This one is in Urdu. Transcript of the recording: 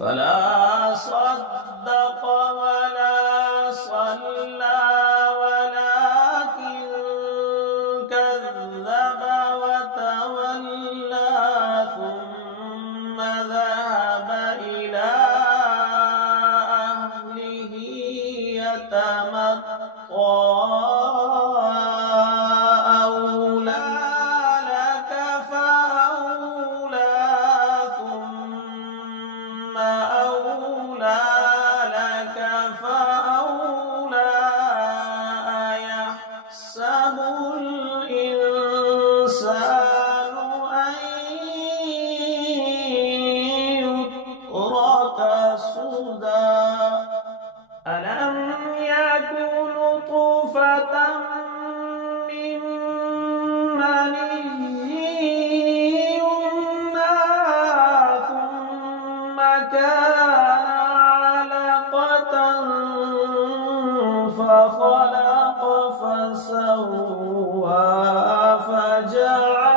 فلا صدق ولا صلى ولكن كذب وتولى ثم ذهب إلى أهله يتمطى أولى لك فأولى ثم أولى لك فأولى أيحسب الإنسان أن يترك سدى ألم يكن نطفة من مني يمنى ثم كان علقة فخلق فسوى فجعل